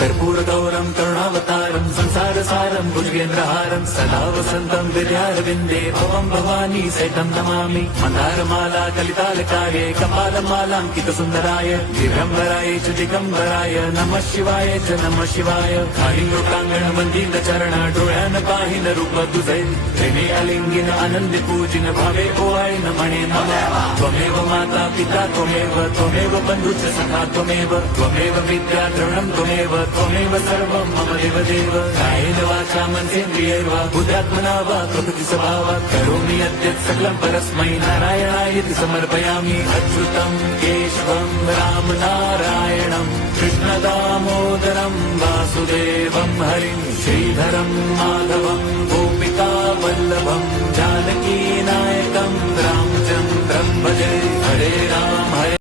कर्पूरगौरं करुणावतारं संसारसारं भुजगेन्द्रहारं सदा वसन्तं विद्यारविन्दे भवं भवानी सहितं नमामि। मन्दारमाला कलितालकाये कपालमालाङ्कितसुन्दराय दिगम्बराय च दिगम्बराय नमः शिवाय च नमः शिवाय। कालिंगोटांगण मंदिर चरण डोळ्यान पाहिन रूप तुझे प्रेमे अलिंगिन आनंद पूजिन भावे ओवाळीन म्हणे नमः। त्वमेव माता पिता त्वमेव बंधुच सखा त्वमेव विद्या द्रवणं त्वमेव सर्वं मम देवदेव। कायेन वाचा मनसेन्द्रियैर्वा बुद्ध्यात्मना वा प्रकृति स्वभावात् करोमि यद्यत् सकलं परस्मै नारायणायेति समर्पयामि। अच्युतं केशवं रामनारायणं कृष्णदामोदरं वासुदेवं हरिं श्रीधरं माधवं गोपिकावल्लभं जानकीनायकं रामचन्द्रं भजे। हरे राम हरे